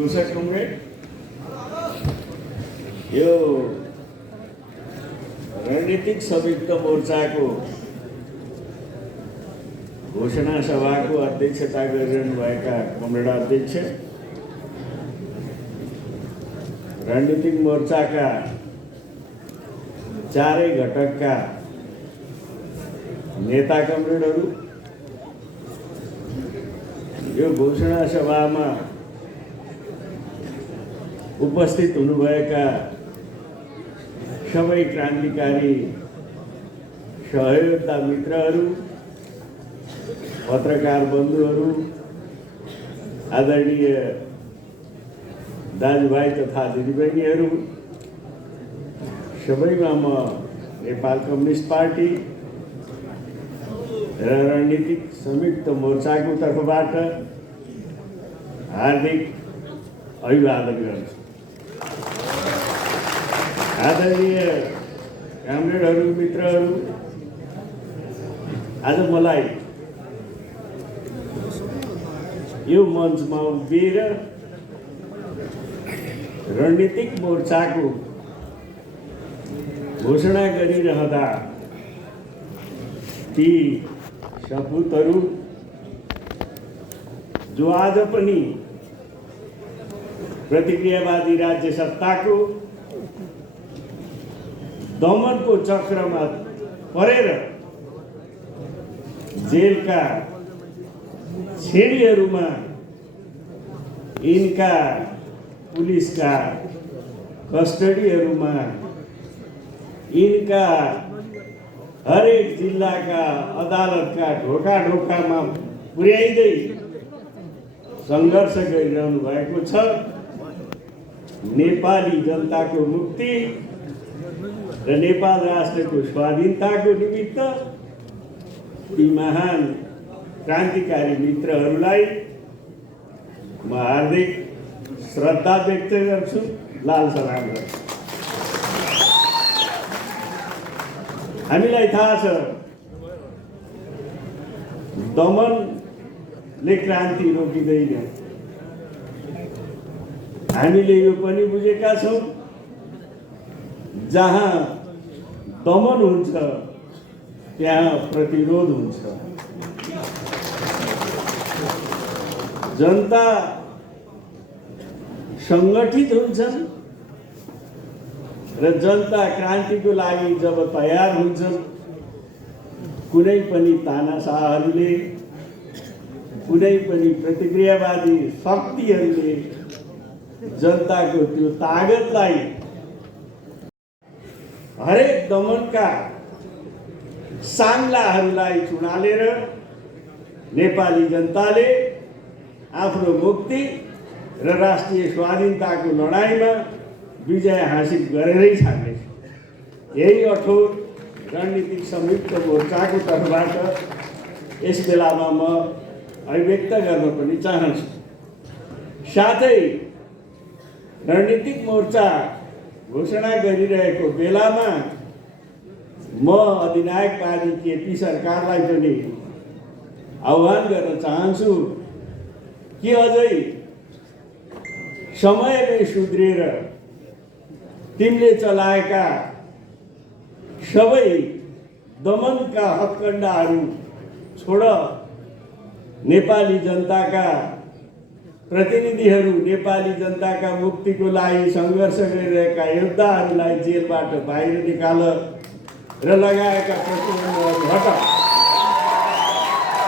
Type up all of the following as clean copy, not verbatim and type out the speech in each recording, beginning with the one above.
कृषक कमरेड यो रणनीतिक संयुक्त मोर्चाको घोषणा सभाको अध्यक्षता गरिरहनुभएका कमरेड अध्यक्ष, रणनीतिक मोर्चाका चारै घटकका नेता कमरेडहरू, यो घोषणा सभामा उपस्थित हुनुभएका सबै क्रान्तिकारी सहयोद्धा मित्रहरू, पत्रकार बन्धुहरू, आदरणीय दाजुभाइ तथा दिदीबहिनीहरू, सबैमा म नेपाल कम्युनिस्ट पार्टी र रणनीतिक संयुक्त मोर्चाको तर्फबाट हार्दिक अभिवादन गर्छु। आदरणीय कामरेडहरू, मित्रहरू, आज मलाई यो मञ्चमा उभिएर रणनीतिक मोर्चाको घोषणा गरिरहँदा ती सपूतहरू जो आज पनि प्रतिक्रियावादी राज्य सत्ताको दमनको चक्रमा परेर जेलका छेडीहरूमा यिनका पुलिसका कस्टडीहरूमा यिनका हरेक जिल्लाका अदालतका ढोकामा पुर्याइँदै सङ्घर्ष गरिरहनु भएको छ। नेपाली जनताको मुक्ति र नेपाल राष्ट्रको स्वाधीनताको निमित्त ती महान क्रान्तिकारी मित्रहरूलाई म हार्दिक श्रद्धा व्यक्त गर्छु, लाल सलाम गर्छु। हामीलाई थाहा छ दमनले क्रान्ति रोकिँदैन। हामीले यो पनि बुझेका छौँ, जहाँ दमन हुन्छ त्यहाँ प्रतिरोध हुन्छ। जनता सङ्गठित हुन्छन् र जनता क्रान्तिको लागि जब तयार हुन्छन्, कुनै पनि तानाशाहहरूले, कुनै पनि प्रतिक्रियावादी शक्तिहरूले जनताको त्यो तागतलाई, हरेक दमनका साङ्लाहरूलाई चुडालेर नेपाली जनताले आफ्नो मुक्ति र राष्ट्रिय स्वाधीनताको लडाइँमा विजय हासिल गरेरै छाड्नेछ। यही अठोट रणनीतिक संयुक्त मोर्चाको तर्फबाट यस बेलामा म अभिव्यक्त गर्न पनि चाहन्छु। साथै रणनीतिक मोर्चा घोषणा गरिरहेको बेलामा म अधिनायकवादी केपी सरकारलाई पनि आह्वान गर्न चाहन्छु कि अझै समयले सुध्रेर तिमीले चलाएका सबै दमनका हत्कण्डाहरू छोड। नेपाली जनताका प्रतिनिधिहरू, नेपाली जनताका मुक्तिको लागि सङ्घर्ष गरिरहेका योद्धाहरूलाई जेलबाट बाहिर निकाल र लगाएका प्रतिबन्धहरू हटा।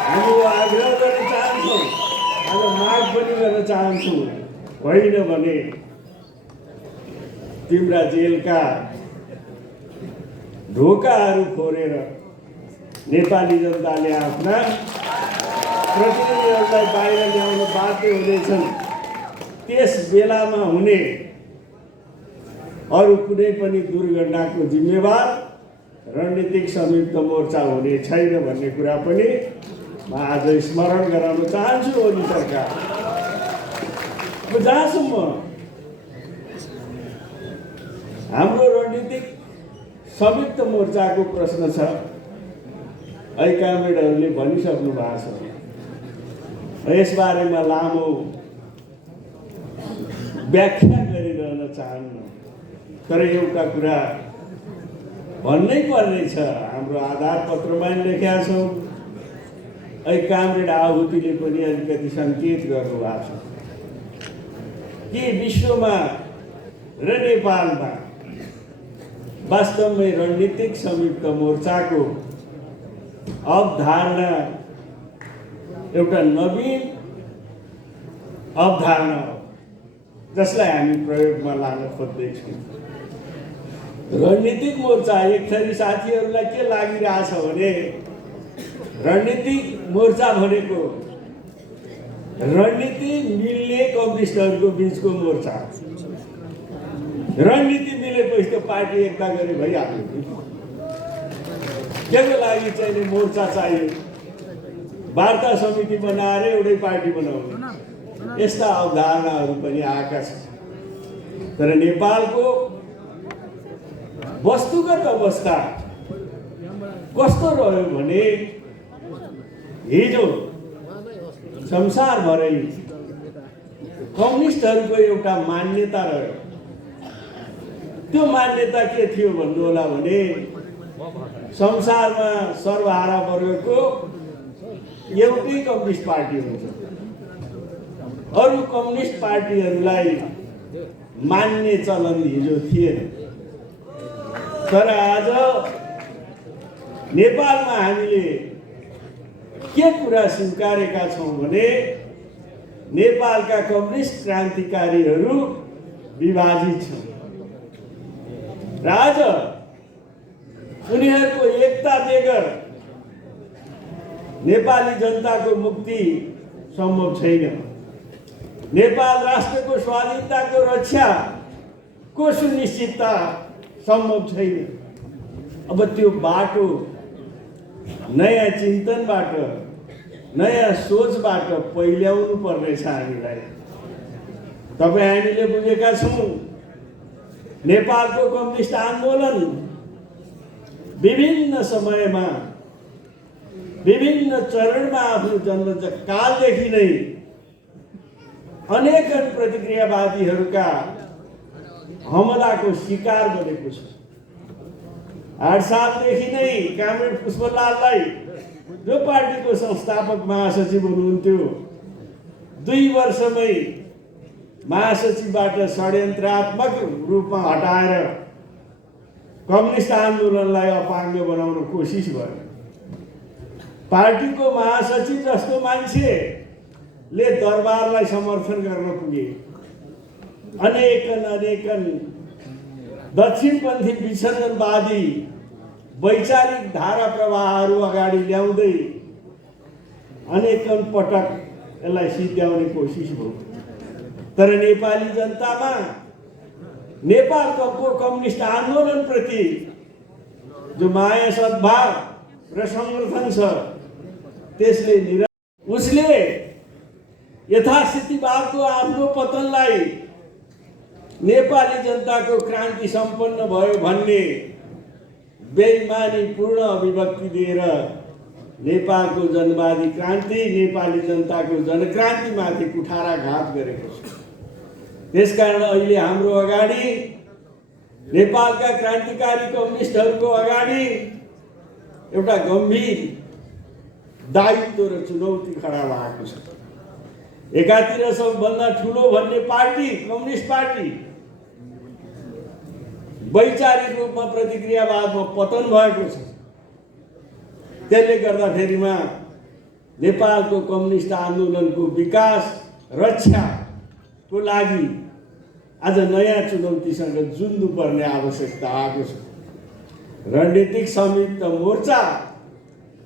हामी यो आग्रह गर्न चाहन्छौँ, आज माग पनि गर्न चाहन्छौँ। होइन भने तिम्रा जेलका ढोकाहरू फोरेर नेपाली जनताले आफ्ना प्रतिनिधिहरूलाई बाहिर ल्याउन बाध्य हुनेछन्। त्यस बेलामा हुने अरू कुनै पनि दुर्घटनाको जिम्मेवार रणनीतिक संयुक्त मोर्चा हुने छैन भन्ने कुरा पनि म आज स्मरण गराउन चाहन्छु। ओली सरकार, जहाँसम्म हाम्रो रणनीतिक संयुक्त मोर्चाको प्रश्न छ, कामरेडहरूले भनिसक्नु भएको छ। यसबारेमा लामो व्याख्या गरिरहन चाहन्न। तर एउटा कुरा भन्नै पर्ने छ, हाम्रो आधारपत्रमा नि लेखेका छौँ, अहिले कामरेड आहुतिले पनि अलिकति सङ्केत गर्नुभएको छ कि विश्वमा र नेपालमा वास्तवमै रणनीतिक संयुक्त मोर्चाको अवधारणा एउटा नवीन अवधारणा हो जसलाई हामी प्रयोगमा लान खोज्दैछौँ। रणनीतिक मोर्चा एक थरी साथीहरूलाई के लागिरहेछ भने रणनीतिक मोर्चा भनेको रणनीति मिल्ने कम्युनिस्टहरूको बिचको मोर्चा। रणनीति मिलेपछि त पार्टी एकता गरे भइहाल्यो। त्यसको लागि चाहिँ मोर्चा चाहियो, वार्ता समिति बनाएर एउटै पार्टी बनाउने, यस्ता अवधारणाहरू पनि आएका छन्। तर नेपालको वस्तुगत अवस्था कस्तो रह्यो भने हिजो संसारभरै कम्युनिस्टहरूको एउटा मान्यता रह्यो। त्यो मान्यता के थियो भन्नु होला भने संसारमा सर्वहारा वर्गको एउटै कम्युनिस्ट पार्टी हुन्छ, अरू कम्युनिस्ट पार्टीहरूलाई मान्ने चलन हिजो थिएन। तर आज नेपालमा हामीले के कुरा स्वीकारेका छौँ भने नेपालका कम्युनिस्ट क्रान्तिकारीहरू विभाजित छन् र आज उनीहरूको एकता बेगर नेपाली जनताको मुक्ति सम्भव छैन। नेपाल राष्ट्रको स्वाधीनताको रक्षाको सुनिश्चितता सम्भव छैन। अब त्यो बाटो नयाँ चिन्तनबाट, नयाँ सोचबाट पहिल्याउनु पर्नेछ हामीलाई। तपाईँ हामीले बुझेका छौँ नेपालको कम्युनिस्ट आन्दोलन विभिन्न समयमा विभिन्न चरणमा आफ्नो जन्मकालदेखि नै अनेकन प्रतिक्रियावादीहरूका हमलाको शिकार बनेको छ। 8 सालदेखि नै कामरेड पुष्पलाललाई, जो पार्टीको संस्थापक महासचिव हुनुहुन्थ्यो, 2 वर्षमै महासचिवबाट षड्यन्त्रात्मक रूपमा हटाएर कम्युनिस्ट आन्दोलनलाई अपाङ्ग बनाउन कोसिस गर्यो। पार्टीको महासचिव जस्तो मान्छेले दरबारलाई समर्थन गर्न पुगे। अनेकन दक्षिणपन्थी विच्छेदनवादी वैचारिक धारा प्रवाहहरू अगाडि ल्याउँदै अनेकन पटक यसलाई सिद्ध्याउने कोसिस भयो। तर नेपाली जनतामा नेपालको कम्युनिस्ट आन्दोलनप्रति जो माया, सद्भाव र समर्थन छ, त्यसले उसले यथास्थितिवादको आफ्नो पतनलाई नेपाली जनताको क्रान्ति सम्पन्न भयो भन्ने बेइमानीपूर्ण अभिव्यक्ति दिएर नेपालको जनवादी क्रान्ति, नेपाली जनताको जनक्रान्तिमाथि कुठाराघात गरेको छ। त्यसकारण अहिले हाम्रो अगाडि नेपालका क्रान्तिकारी कम्युनिस्टहरूको अगाडि एउटा गम्भीर दायित्व र चुनौती खडा भएको छ। एकातिर सबभन्दा ठुलो भन्ने पार्टी कम्युनिस्ट पार्टी वैचारिक रूपमा प्रतिक्रियावादमा पतन भएको छ। त्यसले गर्दाखेरिमा नेपालको कम्युनिस्ट आन्दोलनको विकास रक्षाको लागि आज नयाँ चुनौतीसँग जुझ्नुपर्ने आवश्यकता आएको छ। रणनीतिक संयुक्त मोर्चा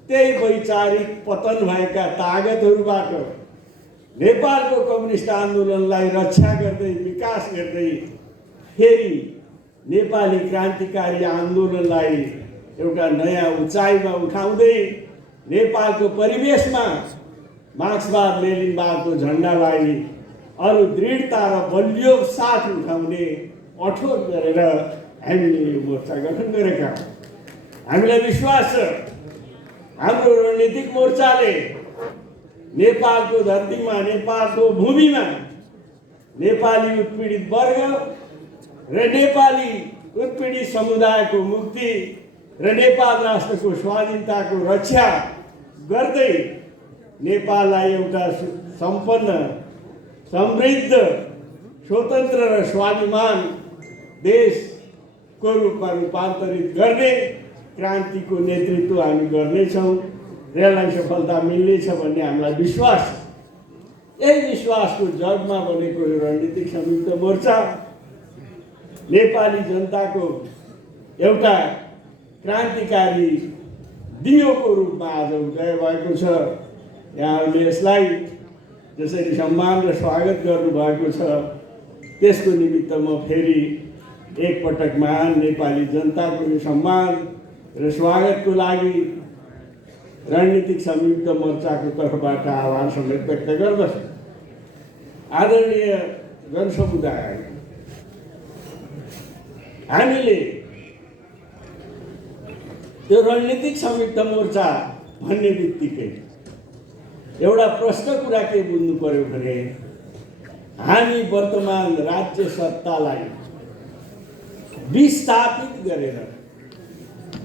त्यही वैचारिक पतन भएका तागतहरूबाट नेपालको कम्युनिस्ट आन्दोलनलाई रक्षा गर्दै, विकास गर्दै फेरि नेपाली क्रान्तिकारी आन्दोलनलाई एउटा नयाँ उचाइमा उठाउँदै नेपालको परिवेशमा मार्क्सवाद लेनिनवादको झन्डालाई अरू दृढता र बलियो साथ उठाउने अठोट गरेर हामीले यो मोर्चा गठन गरेका हौँ। हामीलाई विश्वास छ हाम्रो रणनीतिक मोर्चाले नेपालको धरतीमा, नेपालको भूमिमा नेपाली उत्पीडित वर्ग र नेपाली उत्पीडित समुदायको मुक्ति र नेपाल राष्ट्रको स्वाधीनताको रक्षा गर्दै नेपाललाई एउटा सम्पन्न, समृद्ध, स्वतन्त्र र स्वाभिमान देशको रूपमा रूपान्तरित गर्ने क्रान्तिको नेतृत्व हामी गर्नेछौँ र यसलाई सफलता मिल्नेछ भन्ने हामीलाई विश्वास छ। यही विश्वासको जगमा बनेको रणनीतिक संयुक्त मोर्चा नेपाली जनताको एउटा क्रान्तिकारी दियोको रूपमा आज उदय भएको छ। यहाँहरूले यसलाई जसरी सम्मान र स्वागत गर्नुभएको छ, त्यसको निमित्त म फेरि एकपटक महान नेपाली जनताको सम्मान र स्वागतको लागि रणनीतिक संयुक्त मोर्चाको तर्फबाट आभार समेत व्यक्त गर्दछु। आदरणीय जनसमुदाय, हामीले त्यो रणनीतिक संयुक्त मोर्चा भन्ने बित्तिकै एउटा प्रश्न कुरा के बुझ्नु पर्यो भने हामी वर्तमान राज्य सत्तालाई विस्थापित गरेर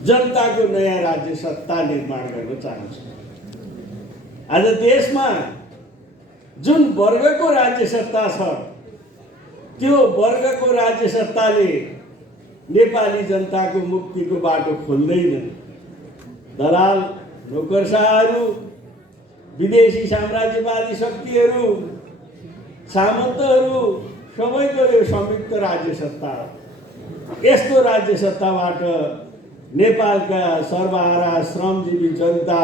जनताको नयाँ राज्य सत्ता निर्माण गर्न चाहन्छौँ। आज देशमा जुन वर्गको राज्य सत्ता छ, त्यो वर्गको राज्य सत्ताले नेपाली जनताको मुक्तिको बाटो खोल्दैन। दलाल, नोकरशाहहरू, विदेशी साम्राज्यवादी शक्तिहरू, सामन्तहरू सबैको यो संयुक्त राज्य सत्ता हो। यस्तो राज्य सत्ताबाट नेपालका सर्वहारा श्रमजीवी जनता,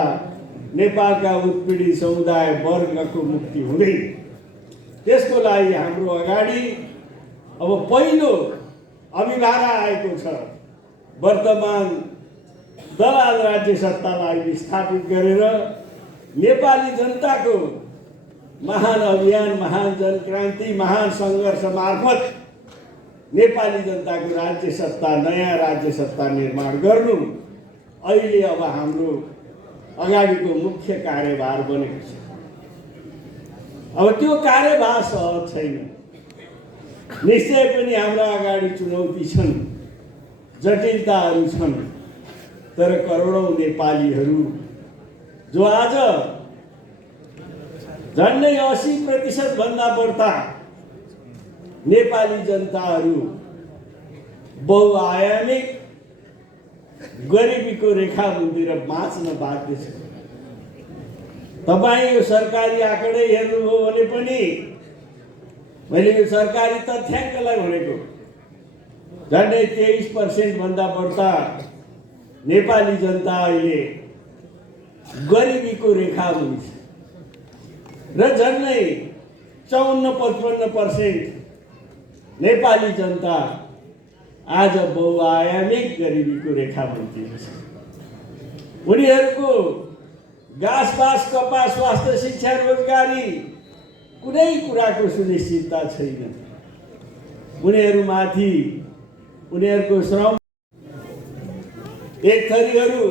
नेपालका उत्पीडित समुदाय वर्गको मुक्ति हुँदैन। त्यसको लागि हाम्रो अगाडि अब पहिलो अभिभारा आएको छ। वर्तमान दलाल राज्य सत्तालाई विस्थापित गरेर नेपाली जनताको महान अभियान, महान जनक्रान्ति, महान सङ्घर्ष मार्फत नेपाली जनताको राज्य सत्ता, नयाँ राज्य सत्ता निर्माण गर्नु अहिले अब हाम्रो अगाडिको मुख्य कार्यभार बनेको छ। अब त्यो कार्यभार सहज छैन। निश्चय पनि हाम्रा अगाडि चुनौती छन्, जटिलताहरू छन्, तर करोडौँ नेपालीहरू जो आज झन्डै 80% भन्दा बढ्ता नेपाली जनताहरू बहुआयामिक गरिबीको रेखामुनितिर बाँच्न बाध्य छ। तपाईँ यो सरकारी आँकडै हेर्नुभयो भने पनि मैले यो सरकारी तथ्याङ्कलाई भनेको झन्डै 23% भन्दा बढ्ता नेपाली जनता अहिले गरिबीको रेखामुनि छ र झन्डै 54-55% नेपाली जनता आज बहुआयामिक गरिबीको रेखामुनि छ। उनीहरूको घाँसपास, कपास, स्वास्थ्य, शिक्षा, रोजगारी कुनै कुराको सुनिश्चितता छैन। उनीहरूमाथि उनीहरूको श्रम एक थरीहरू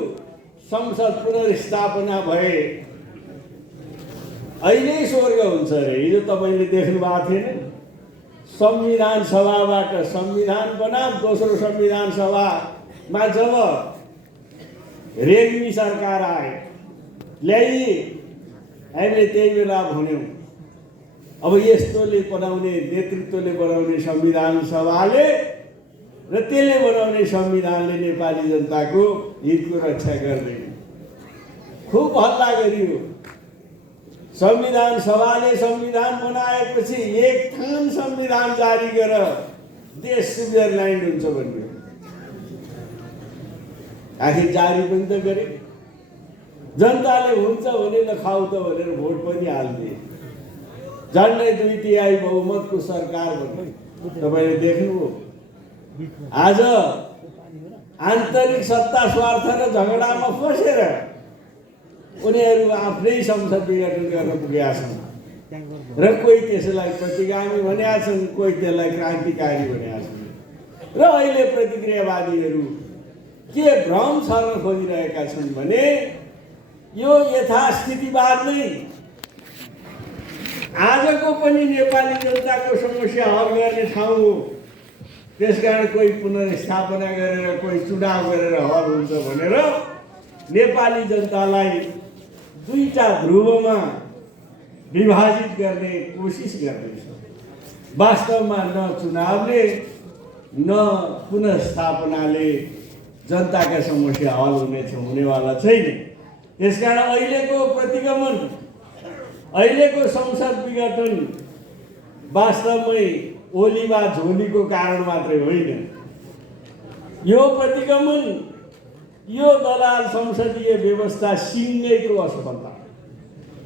संसद पुनर्स्थापना भए अहिले स्वर्ग हुन्छ अरे। हिजो तपाईँले देख्नु भएको थिएन, संविधान सभाबाट संविधान बनाम दोस्रो संविधान सभामा जब रेग्मी सरकार आए ल्याइए, हामीले त्यही बेला भन्यौँ अब यस्तोले बनाउने, नेतृत्वले बनाउने संविधान सभाले र त्यसले बनाउने संविधानले नेपाली जनताको हितको रक्षा गर्दैन। खुब हल्ला गरियो। संविधान सभाले संविधान बनाएपछि एक थान संविधान जारी गर देश स्विजरल्यान्ड हुन्छ भन्ने। आखिर जारी पनि त गरे। जनताले हुन्छ भने ल खाऊ त भनेर भोट पनि हाल्ने। झन्डै 2/3 बहुमतको सरकार भन्ने तपाईँले देख्नुभयो। आज आन्तरिक सत्ता स्वार्थ र झगडामा फसेर उनीहरू आफ्नै संसद विघटन गर्न पुगेका छन् र कोही त्यसलाई प्रतिगामी भनेका छन्, कोही त्यसलाई क्रान्तिकारी भनेका छन्। र अहिले प्रतिक्रियावादीहरू के भ्रम छर्न खोजिरहेका छन् भने यो यथास्थितिवाद नै आजको पनि नेपाली जनताको समस्या हल गर्ने ठाउँ हो। त्यसकारण कोही पुनर्स्थापना गरेर कोही चुनाव गरेर हल हुन्छ भनेर नेपाली जनतालाई दुईटा ध्रुवमा विभाजित गर्ने कोसिस गर्दैछ। वास्तवमा न चुनावले न पुनर्स्थापनाले जनताका समस्या हल हुनेवाला छैन। त्यसकारण अहिलेको प्रतिगमन, अहिलेको संसद विघटन वास्तवमै ओली वा झोलीको कारण मात्रै होइन। यो प्रतिगमन, यो दलाल संसदीय व्यवस्था सिङ्गैको असफलता।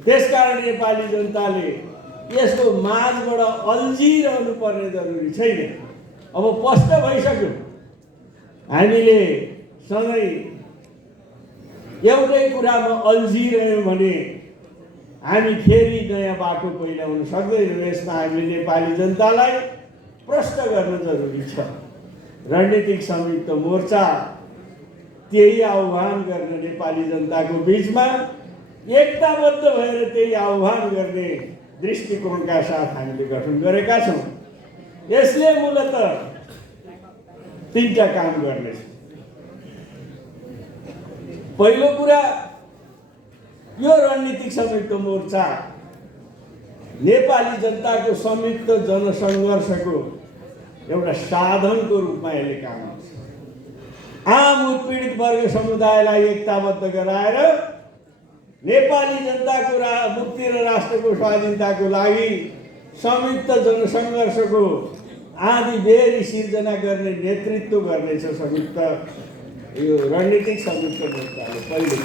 त्यसकारण नेपाली जनताले यसको माझबाट अल्झिरहनु पर्ने जरुरी छैन। अब स्पष्ट भइसक्यो, हामीले सधैँ एउटै कुरामा अल्झिरह्यौँ भने हामी फेरि नयाँ बाटो पहिलाउन सक्दैनौँ। यसमा हामीले नेपाली जनतालाई प्रश्न गर्न जरुरी छ। रणनीतिक संयुक्त मोर्चा त्यही आह्वान गर्ने, नेपाली जनताको बिचमा एकताबद्ध भएर त्यही आह्वान गर्ने दृष्टिकोणका साथ हामीले गठन गरेका छौँ। यसले मूलतः तीनटा काम गर्नेछ। पहिलो कुरा, यो रणनीतिक संयुक्त मोर्चा नेपाली जनताको संयुक्त जनसङ्घर्षको एउटा साधनको रूपमा यसले काम गर्छ। आम उत्पीडित वर्ग समुदायलाई एकताबद्ध गराएर नेपाली जनताको मुक्ति र राष्ट्रको स्वाधीनताको लागि संयुक्त जनसङ्घर्षको आदि बेरी सिर्जना गर्ने नेतृत्व गर्नेछ संयुक्त यो रणनीतिक संयुक्त मोर्चाले पहिले।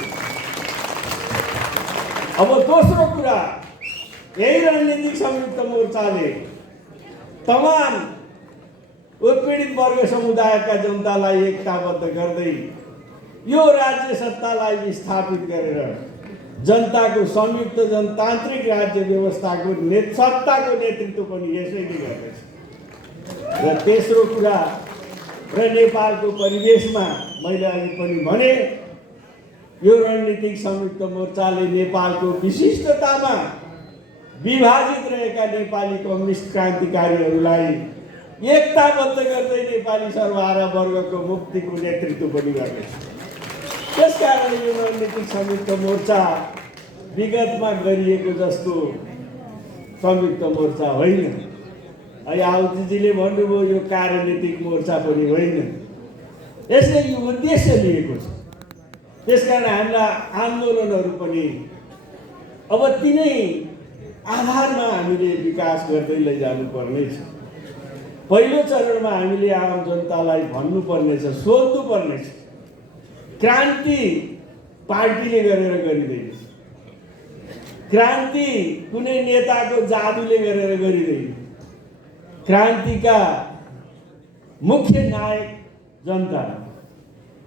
अब दोस्रो कुरा, यही रणनीतिक संयुक्त मोर्चाले तमाम उत्पीडित वर्ग समुदायका जनतालाई एकताबद्ध गर्दै यो राज्य सत्तालाई विस्थापित गरेर जनताको संयुक्त जनतान्त्रिक राज्य व्यवस्थाको सत्ताको नेतृत्व पनि यसैले गर्नेछ। र तेस्रो कुरा, र नेपालको परिवेशमा मैले अघि पनि भने, यो रणनीतिक संयुक्त मोर्चाले नेपालको विशिष्टतामा विभाजित रहेका नेपाली कम्युनिस्ट क्रान्तिकारीहरूलाई एकताबद्ध गर्दै नेपाली सर्वहारा वर्गको मुक्तिको नेतृत्व पनि गर्नेछ। त्यसकारण यो रणनीतिक संयुक्त मोर्चा विगतमा गरिएको जस्तो संयुक्त मोर्चा होइन। अहिले आहुतिजीले भन्नुभयो यो कार्यनीतिक मोर्चा पनि होइन। यसले यो उद्देश्य लिएको छ। त्यसकारण हामीलाई आन्दोलनहरू पनि अब तिनै आधारमा हामीले विकास गर्दै लैजानु पर्नेछ। पहिलो चरणमा हामीले आम जनतालाई भन्नुपर्नेछ, सोध्नु पर्नेछ, क्रान्ति पार्टीले गरेर गरिँदैन, क्रान्ति कुनै नेताको जादुले गरेर गरिँदैन। क्रान्तिका मुख्य नायक जनता।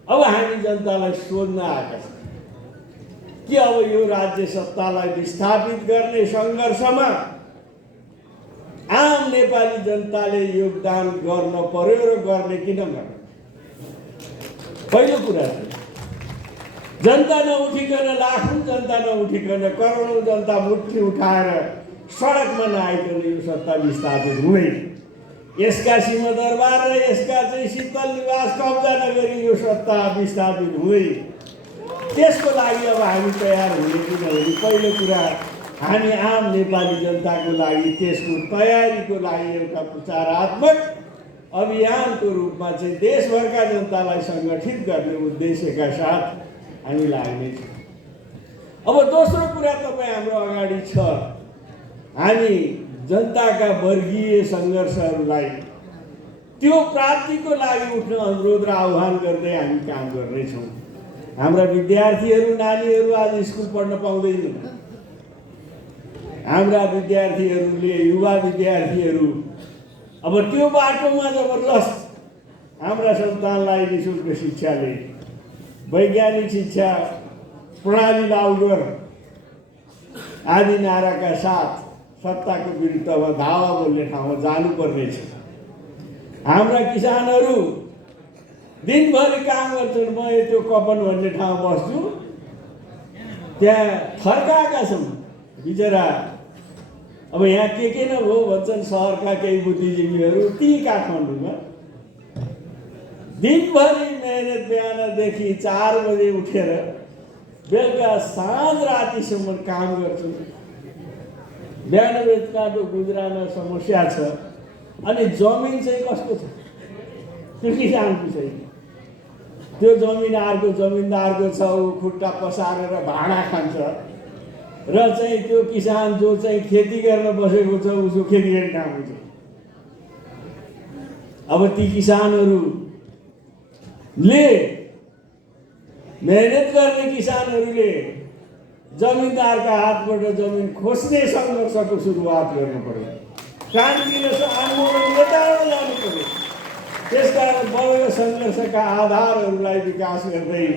अब हामी जनतालाई सोध्न आएका छौँ कि अब यो राज्य सत्तालाई विस्थापित गर्ने सङ्घर्षमा आम नेपाली जनताले योगदान गर्न पर्यो र गर्ने किन गर्ने। पहिलो कुरा चाहिँ जनता नउठिकन, लाखौँ जनता नउठिकन, करोडौँ जनता मुट्ठी उठाएर सडकमा नआइकन यो सत्ता विस्थापित हुँदैन। यसका सिंहदरबार र यसका चाहिँ शीतल निवास कब्जा नगरी यो सत्ता विस्थापित हुँदैन। त्यसको लागि अब हामी तयार हुने किनभने पहिलो कुरा, हामी आम नेपाली जनताको लागि त्यसको तयारीको लागि एउटा प्रचारात्मक अभियानको रूपमा चाहिँ देशभरका जनतालाई सङ्गठित गर्ने उद्देश्यका साथ हामी लाग्नेछौँ। अब दोस्रो कुरा तपाईँ हाम्रो अगाडि छ, हामी जनताका वर्गीय सङ्घर्षहरूलाई त्यो प्राप्तिको लागि उठ्न अनुरोध र आह्वान गर्दै हामी काम गर्नेछौँ। हाम्रा विद्यार्थीहरू, नानीहरू आज स्कुल पढ्न पाउँदैनन्। हाम्रा विद्यार्थीहरूले, युवा विद्यार्थीहरू अब त्यो बाटोमा जबरजस्त हाम्रा सन्तानलाई निःशुल्क शिक्षाले, वैज्ञानिक शिक्षा प्रणाली लागू गर आदि नाराका साथ सत्ताको विरुद्धमा धावा बोल्ने ठाउँमा जानुपर्नेछ। हाम्रा किसानहरू दिनभरि काम गर्छन्। म त्यो कपन भन्ने ठाउँ बस्छु, त्यहाँ थर्काएका छौँ। बिचरा अब यहाँ के नभो भन्छन् सहरका केही बुद्धिजीवीहरू ती काठमाडौँमा दिनभरि मेहनत बिहानदेखि 4 बजे उठेर बेलुका साँझ रातिसम्म काम गर्छन्। बिहान बेलुकाको गुजरान समस्या छ। अनि जमिन चाहिँ कस्तो छ? त्यो किसानको छैन। त्यो जमिन अर्को जमिनदारको छ, ऊ खुट्टा पसारेर भाडा खान्छ र चाहिँ त्यो किसान जो चाहिँ खेती गर्न बसेको छ उसको खेती गर्ने काम हुन्छ। अब ती किसानहरूले मेहनत गर्ने किसानहरूले जमिनदारका हातबाट जमिन खोज्ने सङ्घर्षको सुरुवात गर्नु पर्यो। क्रान्ति र आन्दोलन यताबाट लानु पर्यो। त्यसकारण वर्ग सङ्घर्षका आधारहरूलाई विकास गर्दै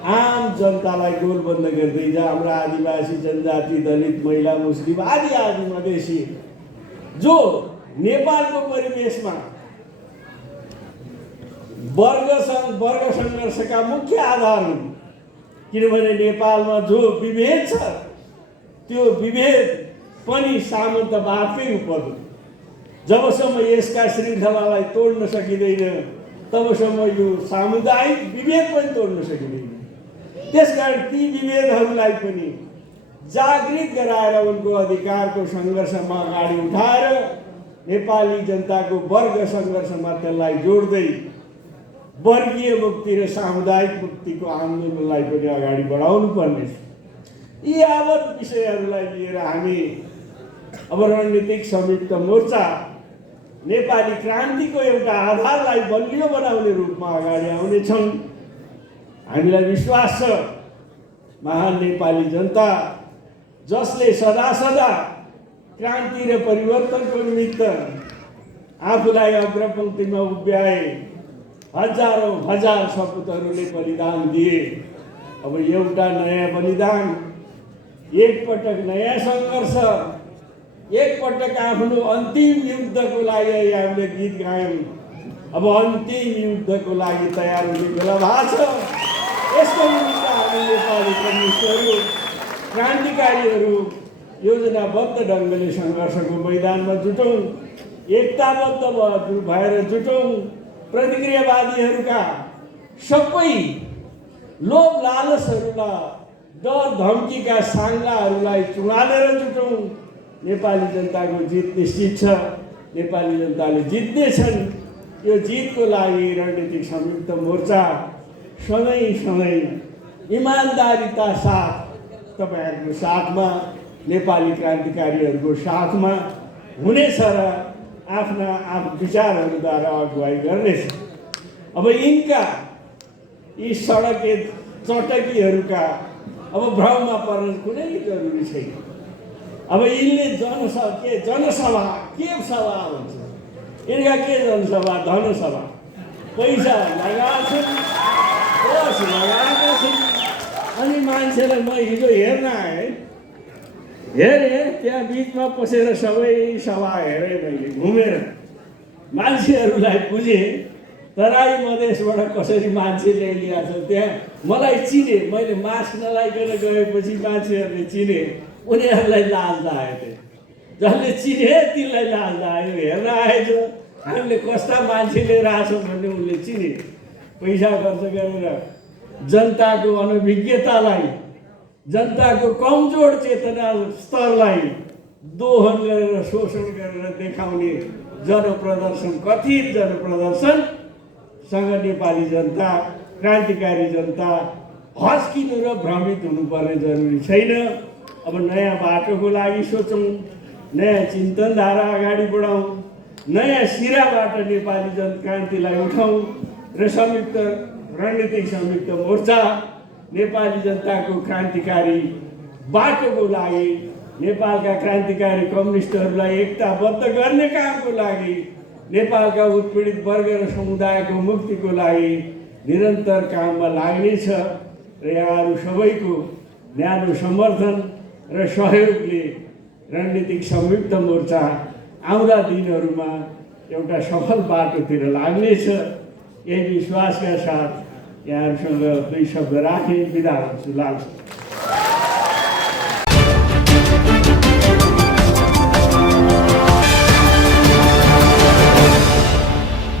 आम जनतालाई गोलबन्द गर्दै हाम्रा आदिवासी जनजाति दलित महिला मुस्लिम आदि आदि मधेसी जो नेपालको परिवेशमा वर्ग सङ्घर्षका मुख्य आधार हुन्। किनभने नेपालमा जो विभेद छ त्यो विभेद पनि सामन्तवादकै उपद हो। जबसम्म यसका श्रृङ्खलालाई तोड्न सकिँदैन तबसम्म यो सामुदायिक विभेद पनि तोड्न सकिँदैन। त्यसकारण ती विभेदहरूलाई पनि जागृत गराएर उनको अधिकारको सङ्घर्षमा अगाडि उठाएर नेपाली जनताको वर्ग सङ्घर्षमा त्यसलाई जोड्दै वर्गीय मुक्ति र सामुदायिक मुक्तिको आन्दोलनलाई पनि अगाडि बढाउनु पर्नेछ। यी यावत विषयहरूलाई लिएर हामी अब रणनीतिक संयुक्त मोर्चा नेपाली क्रान्तिको एउटा आधारलाई बलियो बनाउने रूपमा अगाडि आउनेछौँ। हामीलाई विश्वास छ महान नेपाली जनता जसले सदा सदा क्रान्ति र परिवर्तनको निमित्त आफूलाई अग्रपङ्क्तिमा उभ्याए, हजारौँ हजार सपुतहरूले बलिदान दिए। अब एउटा नयाँ बलिदान, एकपटक नयाँ सङ्घर्ष, एकपटक आफ्नो अन्तिम युद्धको लागि हामीले गीत गायौँ। अब अन्तिम युद्धको लागि तयार हुने बेला भएको छ। यसको निमित्त हामी नेपाली कम्युनिस्टहरू क्रान्तिकारीहरू योजनाबद्ध ढङ्गले सङ्घर्षको मैदानमा जुटौँ, एकताबद्ध भएर जुटौँ। प्रतिक्रियावादीहरूका सबै लोभ लालचहरूलाई, डर धम्कीका साङ्लाहरूलाई चुँगालेर जुटौँ। नेपाली जनताको जित निश्चित छ। नेपाली जनताले जित्नेछन्। यो जितको लागि रणनीतिक संयुक्त मोर्चा सधैँ इमान्दारिता साथ तपाईँहरूको साथमा, नेपाली क्रान्तिकारीहरूको साथमा हुनेछ र आफ्ना विचारहरूद्वारा अगुवाई गर्नेछ। अब यी सडके चटकीहरूका अब भ्रममा पर्न कुनै जरुरी छैन। अब यिनले जनसभा के सभा भन्छ, यिनका के जनसभा धनसभा, पैसा लगाएको छन्। अनि मान्छेलाई म हिजो हेर्न आएँ, हेरेँ त्यहाँ बिचमा पसेर सबै सभा हेरेँ मैले घुमेर, मान्छेहरूलाई बुझेँ। तराई मधेसबाट कसरी मान्छेले ल्याएको छ त्यहाँ मलाई चिने। मैले मास्क नलाइकन गएपछि मान्छेहरूले चिने। उनीहरूलाई लाज लाग्यो। जसले चिने तिनलाई लाज लाग्यो। हेर्न आएछ हामीले कस्ता मान्छे लिएर आछौँ भन्ने उनले चिने। पैसा खर्च गरेर जनताको अनभिज्ञतालाई, जनताको कमजोर चेतना स्तरलाई दोहन गरेर शोषण गरेर देखाउने जनप्रदर्शन, कथित जनप्रदर्शनसँग नेपाली जनता, क्रान्तिकारी जनता हस्किनु र भ्रमित हुनुपर्ने जरुरी छैन। अब नयाँ बाटोको लागि सोचौँ, नयाँ चिन्तनधारा अगाडि बढाउँ, नयाँ सिराबाट नेपाली जनक्रान्तिलाई उठाउँ र रणनीतिक संयुक्त मोर्चा नेपाली जनताको क्रान्तिकारी बाटोको लागि, नेपालका क्रान्तिकारी कम्युनिस्टहरूलाई एकताबद्ध गर्ने कामको लागि, नेपालका उत्पीडित वर्ग र समुदायको मुक्तिको लागि निरन्तर काममा लाग्नेछ। र यहाँहरू सबैको न्यानो समर्थन र सहयोगले रणनीतिक संयुक्त मोर्चा आउँदा दिनहरूमा एउटा सफल बाटोतिर लाग्नेछ। यही विश्वासका साथ यहाँहरूसँग दुई शब्द राखेँ, बिदा हुन्छु।